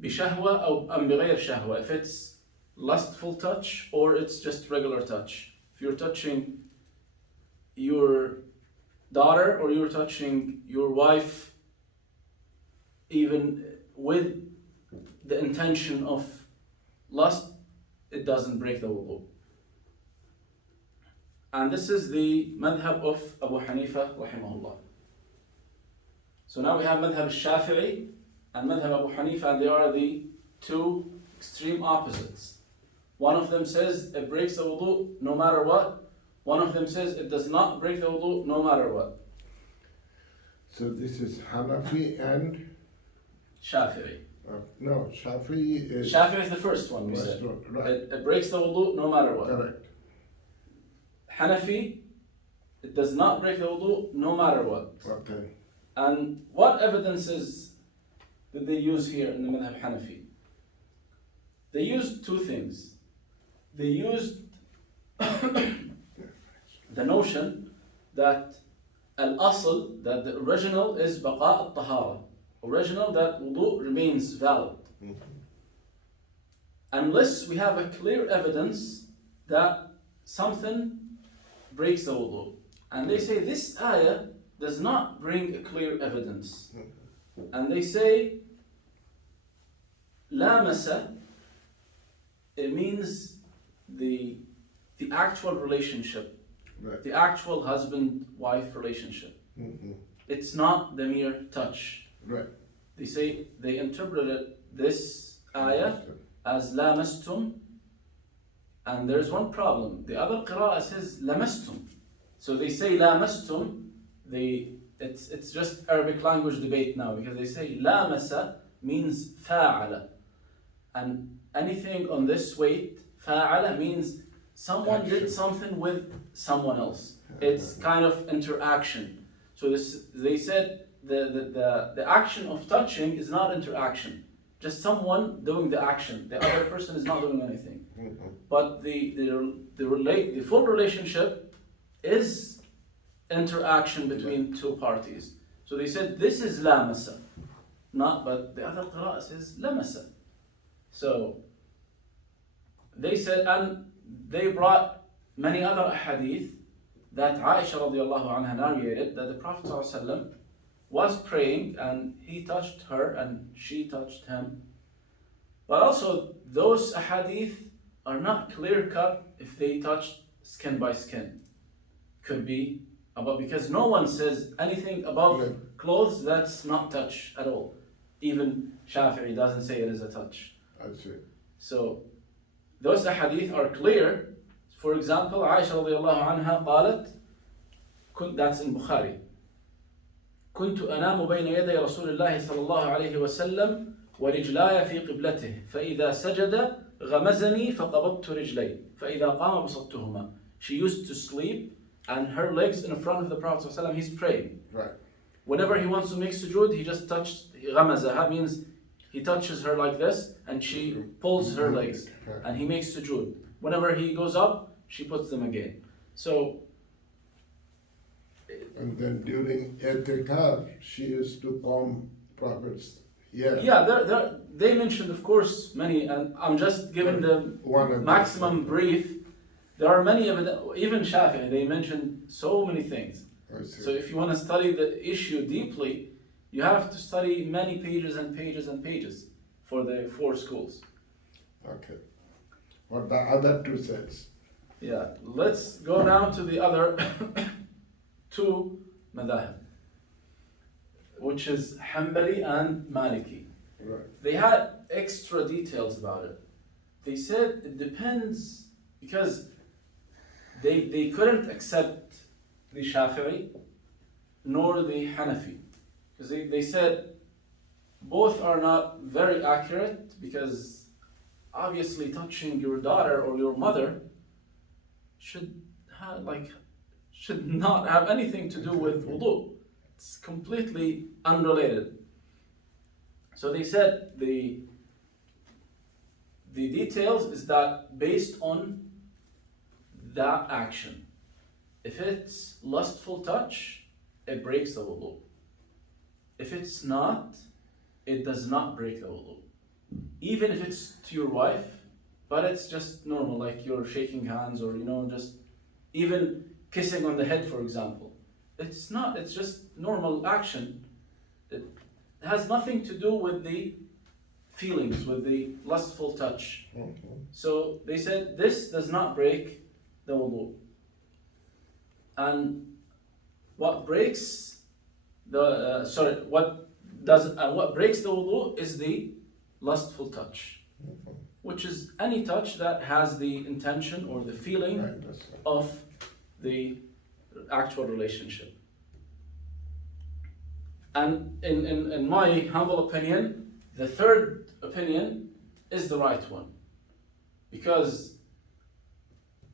bishahwa or بغير shahwa, if it's lustful touch or it's just regular touch. If you're touching your daughter or you're touching your wife, even with the intention of lust, it doesn't break the wudu. And this is the madhab of Abu Hanifa rahimahullah. So now we have madhab al-Shafi'i and madhab Abu Hanifa, and they are the two extreme opposites. One of them says it breaks the wudu no matter what. One of them says it does not break the wudu no matter what. So this is Hanafi and Shafi'i. no, Shafi is Shafi'i is the first one we said. right. It breaks the wudu no matter what. Correct. Hanafi, it does not break the wudu no matter what. Okay. And what evidences did they use here in the madhab Hanafi? They used two things. They used the notion that al-asl, that the original is baqa al-tahara. Original, that wudu remains valid. Mhm. Unless we have a clear evidence that something breaks the wudu. And they say this ayah does not bring a clear evidence. And they say lamasa, it means the actual relationship, Right. the actual husband-wife relationship. Mhm. It's not the mere touch. Right. They say they interpreted this ayah as lamastum, and there's one problem. The other qira'ah says lamastum. So they say lamastum, it's just Arabic language debate now, because they say lamasa means fa'ala. And anything on this weight, fa'ala means someone did Action. something with someone else. It's kind of interaction. So they said the action of touching is not interaction. Just someone doing the action. The other person is not doing anything. Mhm. But the full relationship is interaction between two parties. So they said this is lamasa, but the other qira'ah says lamasa. So they said, and they brought many other hadith that Aisha radiallahu anha narrated that the Prophet ﷺ was praying and he touched her and she touched him. But also those hadith are not clear cut if they touched skin by skin. Could be above, because no one says anything above Right. clothes that's not touch at all. Even Shafi'i doesn't say it is a touch. I see. So those hadith are clear. For example, Aisha radiallahu anha قالت, that's in Bukhari, كنت أنام بين يدي رسول الله صلى الله عليه وسلم ورجلاي في قبلته فإذا سجد غمزني فقبضت رجلي فإذا قام بسطتهما. She used to sleep and her legs in front of the Prophet ﷺ, he's praying. Right. Whenever he wants to make sujood, he just touched غمزها, means he touches her like this and she pulls her legs and he makes sujood. Whenever he goes up, she puts them again. So And then during Etikaf, she used to comb Prophet's hair. yeah, they mentioned, of course, many, and I'm just giving the One of maximum brief. There are many evidence, even Shafi'i, they mentioned so many things. I see. So if you want to study the issue deeply, you have to study many pages and pages and pages for the 4 schools. Okay. What the other two says. Yeah, let's go now to the other 2 madhahib. which is Hanbali and Maliki. Right. They had extra details about it. They said it depends because they couldn't accept the Shafi'i nor the Hanafi. Because they said both are not very accurate because obviously touching your daughter or your mother should not have anything to do with wudu. It's completely unrelated. So they said the details is that based on that action. If it's lustful touch, it breaks the wudu. If it's not, it does not break the wudu. Even if it's to your wife, but it's just normal, like you're shaking hands or just even kissing on the head, for example. It's not, it's just normal action. It has nothing to do with the feelings, with the lustful touch. So they said this does not break the wudu. And what breaks what breaks the wudu is the lustful touch, which is any touch that has the intention or the feeling of the actual relationship. And in my humble opinion, the third opinion is the right one, because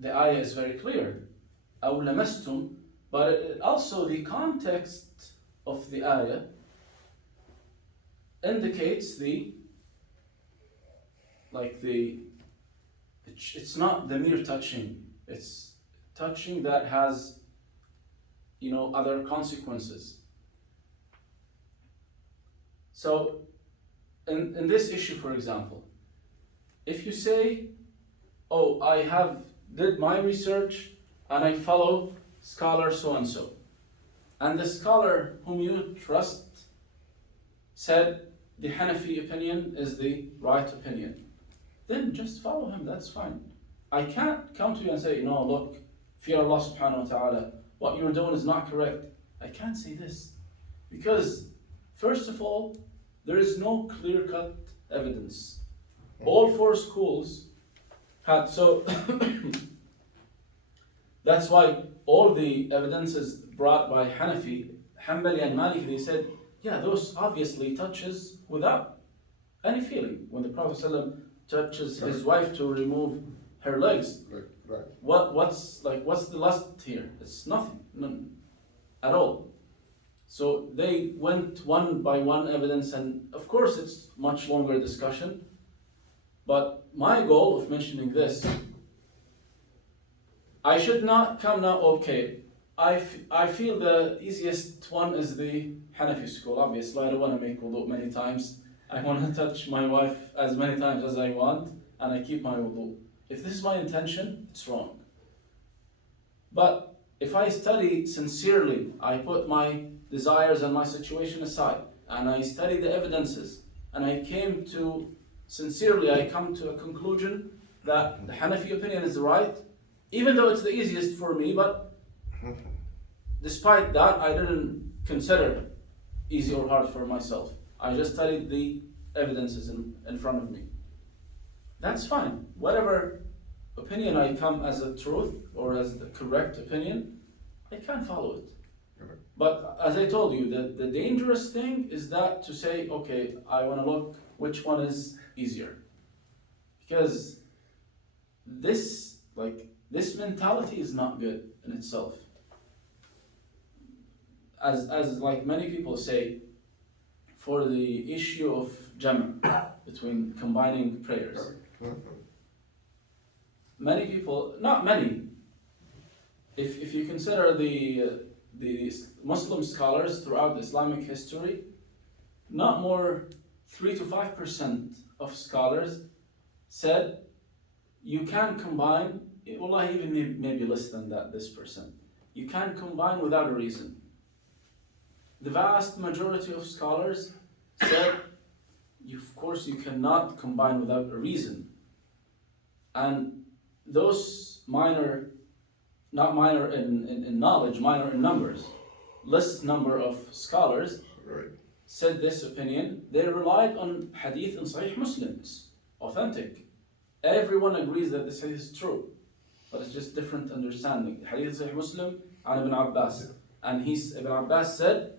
the ayah is very clear, أو لمستم, but also the context of the ayah indicates it's not the mere touching, it's touching that has other consequences. So in this issue, for example, if you say, oh, I did my research and I follow scholar so and so, and the scholar whom you trust said the Hanafi opinion is the right opinion, then just follow him, that's fine. I can't come to you and say, no, look, fear Allah subhanahu wa ta'ala, what you're doing is not correct. I can't say this, because first of all, there is no clear-cut evidence. All four schools had, so that's why all the evidences brought by Hanafi, Hanbali and Maliki, they said, yeah, those obviously touches without any feeling. When the Prophet ﷺ touches his wife to remove her legs, Right. what's the lust here? It's nothing, none at all. So they went one by one evidence, and of course it's much longer discussion. But my goal of mentioning this, I should not come now, okay, I feel the easiest one is the Hanafi school. Obviously, I don't want to make wudu many times. I want to touch my wife as many times as I want, and I keep my wudu. If this is my intention, it's wrong. But if I study sincerely, I put my desires and my situation aside, and I study the evidences, and I come to a conclusion that the Hanafi opinion is right, even though it's the easiest for me, but despite that, I didn't consider easy or hard for myself. I just studied the evidences in front of me. That's fine. Whatever opinion I come as a truth or as the correct opinion, I can follow it. But as I told you, the dangerous thing is that to say, okay, I want to look which one is easier. Because this mentality is not good in itself. As like many people say, for the issue of jam' between combining prayers. Many people, not many, if you consider the Muslim scholars throughout the Islamic history, not more 3 to 5% of scholars said you can combine, wallah, even maybe less than that, this percent. You can combine without a reason. The vast majority of scholars said, of course you cannot combine without a reason. And those minor, not minor in knowledge, minor in numbers, less number of scholars, Right. said this opinion, they relied on hadith in Sahih Muslim. It's authentic. Everyone agrees that this hadith is true, but it's just different understanding. The hadith in Sahih Muslim, an Ibn Abbas. And Ibn Abbas said,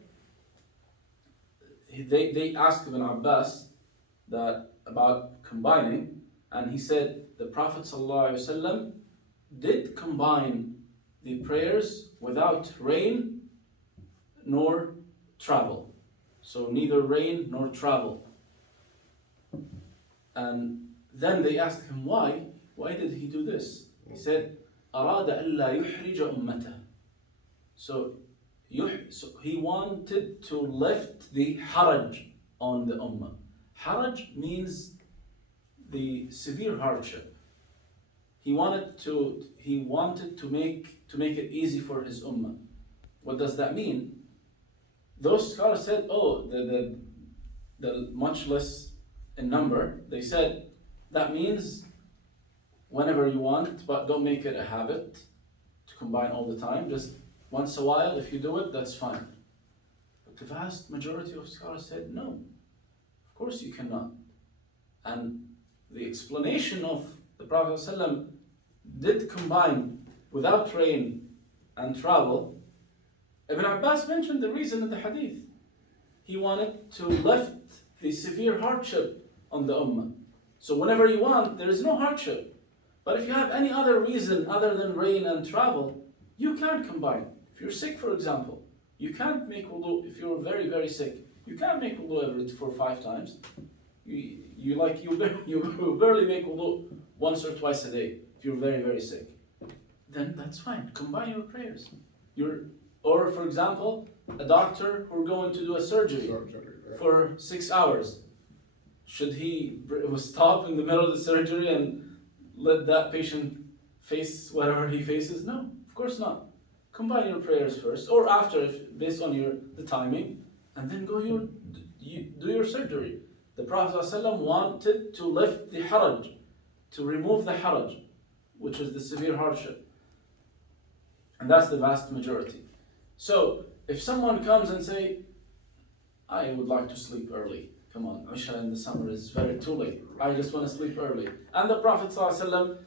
they asked Ibn Abbas that about combining, and he said the Prophet ﷺ did combine the prayers without rain nor travel. So neither rain nor travel. And then they asked him why? Why did he do this? He said, أراد ألا يحرج أمته. So he wanted to lift the haraj on the ummah. Haraj means the severe hardship. He wanted to make it easy for his ummah. What does that mean? Those scholars said, the much less in number, they said that means whenever you want, but don't make it a habit to combine all the time. Just once a while, if you do it, that's fine. But the vast majority of scholars said no, of course you cannot. And the explanation of the Prophet ﷺ did combine without rain and travel. Ibn Abbas mentioned the reason in the hadith. He wanted to lift the severe hardship on the ummah. So whenever you want, there is no hardship. But if you have any other reason other than rain and travel, you can't combine. If you're sick, for example, you can't make wudu. If you're very, very sick, you can't make wudu for 5 times. You barely make wudu once or twice a day if you're very, very sick. Then that's fine. Combine your prayers. Or for example, a doctor who's going to do a surgery for 6 hours. Should he stop in the middle of the surgery and let that patient face whatever he faces? No, of course not. Combine your prayers first, or after, based on the timing, and then do your surgery. The Prophet ﷺ wanted to lift the haraj, to remove the haraj, which is the severe hardship. And that's the vast majority. So, if someone comes and say, I would like to sleep early. Come on, Isha in the summer is too late. I just want to sleep early. And the Prophet ﷺ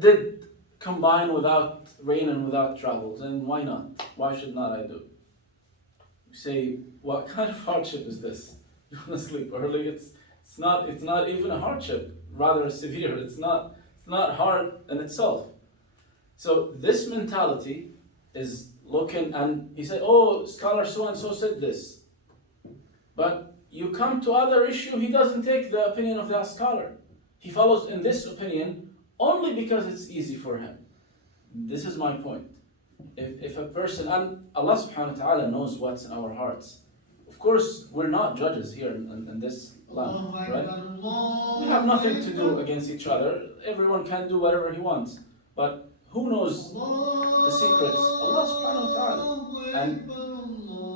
did combine without rain and without travel. Then why not? Why should not I do? You say, what kind of hardship is this? You want to sleep early? It's not even a hardship, rather severe. It's not hard in itself. So this mentality is looking, and he said, oh, scholar so and so said this. But you come to other issue, he doesn't take the opinion of that scholar. He follows in this opinion only because it's easy for him. This is my point. If a person, and Allah subhanahu wa ta'ala knows what's in our hearts. Of course, we're not judges here in this land, right? We have nothing to do against each other. Everyone can do whatever he wants. But who knows the secrets? Allah subhanahu wa ta'ala. And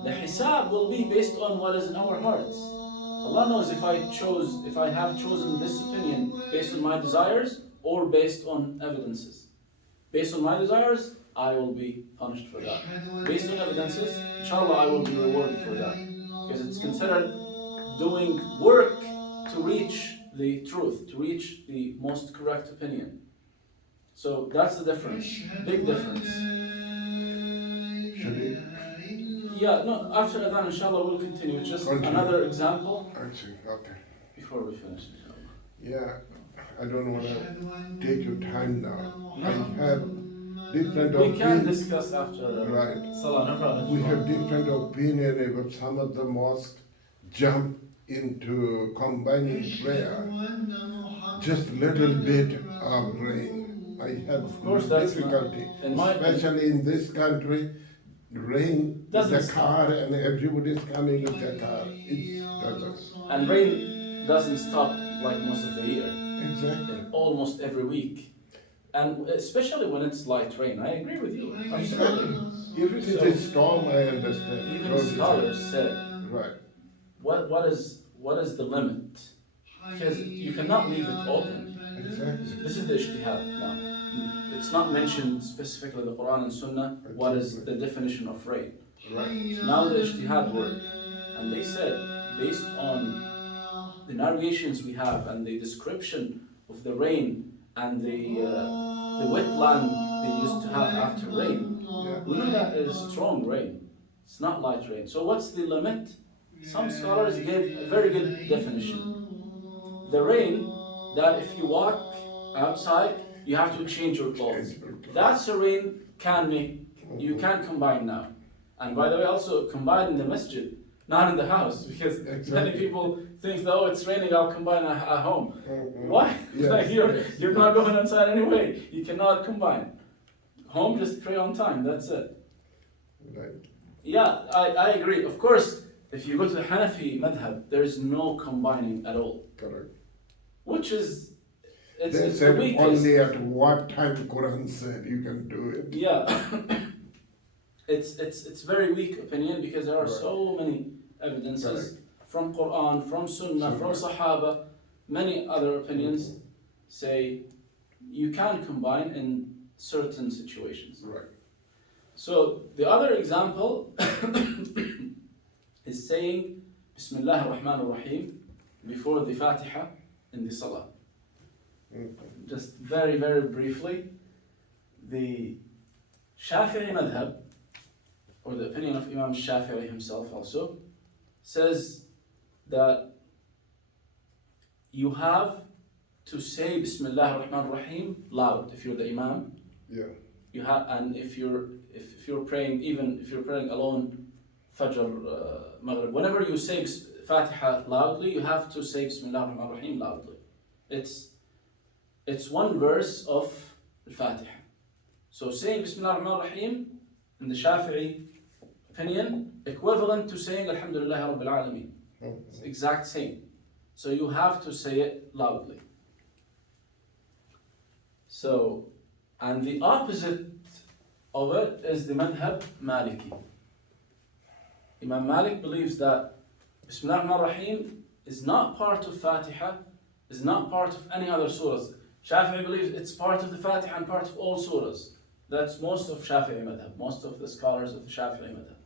the hisab will be based on what is in our hearts. Allah knows if I have chosen this opinion based on my desires or based on evidences. Based on my desires, I will be punished for that. Based on evidences, inshallah, I will be rewarded for that. Because it's considered doing work to reach the truth, to reach the most correct opinion. So that's the difference, big difference. Should we? Yeah, no, after Adhan, inshallah, we'll continue. Just another example Actually, okay. before we finish, inshallah. Yeah, I don't want to take your time now. No. I have different We can opinions. discuss after Right. Salah, no problem. We have different opinion about some of the mosques jump into combining prayer. Just little bit of rain. I have Of course, that's difficulty, not- especially in this country. Rain Doesn't with the stop. car and everybody's coming with the car. It doesn't. And rain doesn't stop like most of the year. Exactly. Almost every week. And especially when it's light rain. I agree with you. Exactly. If it is a storm, I understand. Even Don't scholars say- said, Right. what is the limit? Because you cannot leave it open. Exactly. This is the ijtihad now. It's not mentioned specifically in the Quran and Sunnah what is the definition of rain. Right. Now the ijtihad word. And And they said, based on the narrations we have and the description of the rain and the wet land they used to have after rain, Yeah. we know that is strong rain. It's not light rain. So what's the limit? Some scholars gave a very good definition. The rain that if you walk outside, you have to change your clothes. That's a rain you can combine now. And by the way, also combine in the masjid, not in the house, because many people think, oh, it's raining, I'll combine at home. Why? Yes, Like yes, you're not going outside anyway. You cannot combine. Home, just pray on time, that's it. Right. Yeah, I agree. Of course, if you go to the Hanafi madhab, there is no combining at all. Correct. Which is, They it's the said weakest. only at what time Quran said you can do it. Yeah. It's very weak opinion because there are Right. so many evidences Correct. from Quran, from Sunnah, from Sahaba, many other opinions say you can combine in certain situations. Right. So the other example is saying Bismillah ar-Rahman ar-Rahim before the Fatiha in the Salah. Just very, very briefly, the Shafi'i madhab, or the opinion of Imam Shafi'i himself also, says that you have to say Bismillah ar-Rahman ar-Rahim loud if you're the Imam. Yeah. You have, and if you're praying, even if you're praying alone, Fajr, Maghrib, whenever you say Fatiha loudly, you have to say Bismillah ar-Rahman ar-Rahim loudly. It's one verse of Al-Fatiha. So saying Bismillah ar-Rahman ar-Rahim in the Shafi'i opinion, equivalent to saying Alhamdulillah Rabbil Alameen. It's the exact same. So you have to say it loudly. So, and the opposite of it is the madhab Maliki. Imam Malik believes that Bismillah ar-Rahman ar-Rahim is not part of Fatiha, is not part of any other surahs. Shafi'i believes it's part of the Fatiha and part of all surahs. That's most of Shafi'i madhab. Most of the scholars of the Shafi'i madhab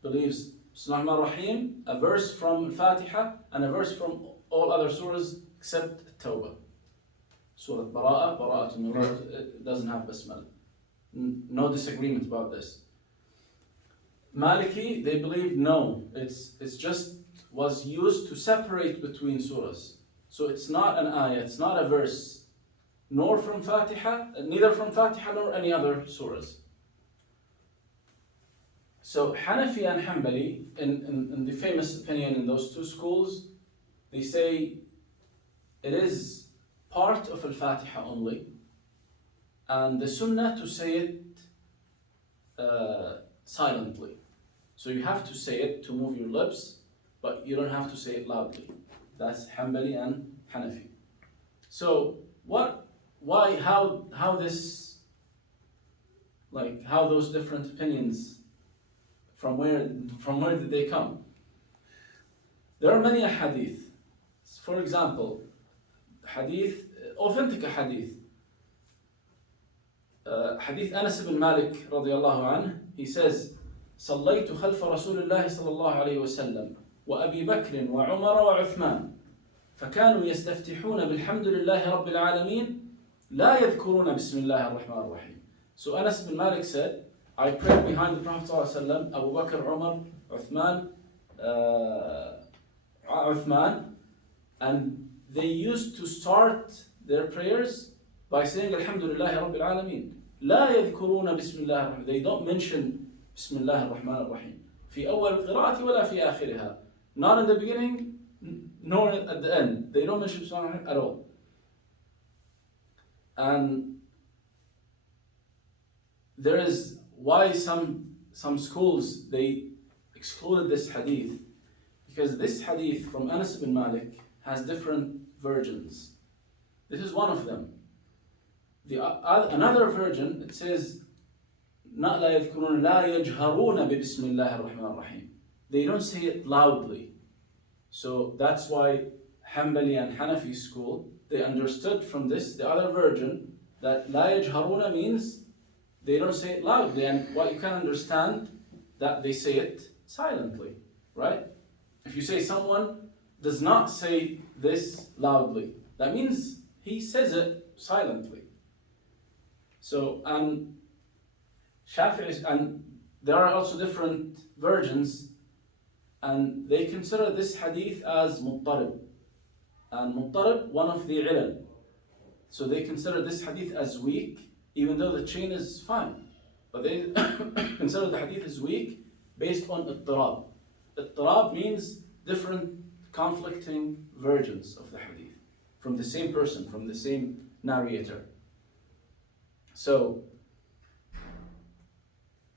believes Bismillah ar-Rahman ar-Rahim, a verse from Al-Fatiha and a verse from all other surahs except Tawbah. Surah Bara'atun min Rabb, it doesn't have Basmala. No disagreement about this. Maliki, they believe no, it's just was used to separate between surahs. So it's not an ayah, it's not a verse, nor from Fatiha, neither from Fatiha nor any other surahs. So Hanafi and Hanbali, in the famous opinion in those two schools, they say it is part of Al-Fatiha only, and the Sunnah to say it silently. So you have to say it to move your lips, but you don't have to say it loudly. That's Hanbali and Hanafi. So how those different opinions, from where did they come? There are many hadith. For example, authentic hadith. Hadith Anas ibn Malik radiallahu anhu, he says, صليت خلف رسول الله صلى الله عليه وسلم وأبي بكر وعمر وعثمان فكانوا يستفتحون بالحمد لله رب العالمين لا يذكرون بسم الله الرحمن الرحيم. So Anas ibn Malik said, I prayed behind the Prophet ﷺ, Abu Bakr, Umar, Uthman, and they used to start their prayers by saying Alhamdulillah Rabbil Alameen. لا يذكرون بسم الله الرحمن. They don't mention بسم الله الرحمن الرحيم في أول القراءة ولا في آخرها. Not in the beginning, nor at the end. They don't mention بسم الله الرحمن at all. And there is why some schools they excluded this hadith, because this hadith from Anas ibn Malik has different versions. This is one of them. Another version, it says not لا يذكرون لا يجهرون ببسم الله الرحمن الرحيم. They don't say it loudly. So that's why Hanbali and Hanafi school, they understood from this, the other version, that لا يجهرون means they don't say it loudly, and what you can understand that they say it silently, right? If you say someone does not say this loudly, that means he says it silently. So, and Shafi'is, and there are also different versions, and they consider this hadith as muttarib. And muttarib, one of the ilal. So they consider this hadith as weak, even though the chain is fine. But they consider the hadith as weak based on ittirab. Ittirab means different conflicting versions of the hadith from the same person, from the same narrator. So,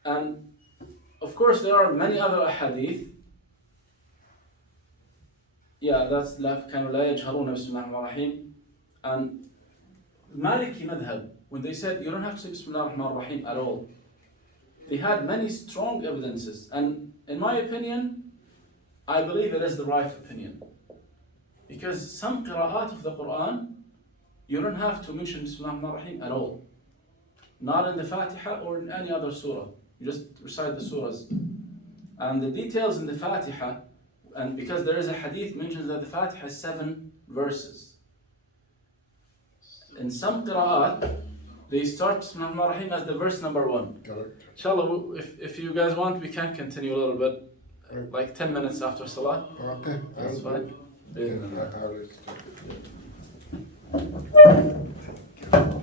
and of course there are many other hadith. Yeah, that's كانوا لا يجهرون بسم الله الرحمن الرحيم. And Maliki madhab, when they said you don't have to say Bismillah ar-Rahman ar-Rahim at all, they had many strong evidences, and in my opinion, I believe it is the right opinion. Because some qira'at of the Quran, you don't have to mention Bismillah ar-Rahman ar-Rahim at all. Not in the Fatiha or in any other surah. You just recite the surahs. And the details in the Fatiha, and because there is a hadith mentions that the Fatiha has 7 verses. In some qira'at, they start Bismillah ar-Rahman ar-Rahim as the verse number 1. Correct. Inshallah, if you guys want, we can continue a little bit, like 10 minutes after Salah. Okay. That's fine. Yeah, I will stop.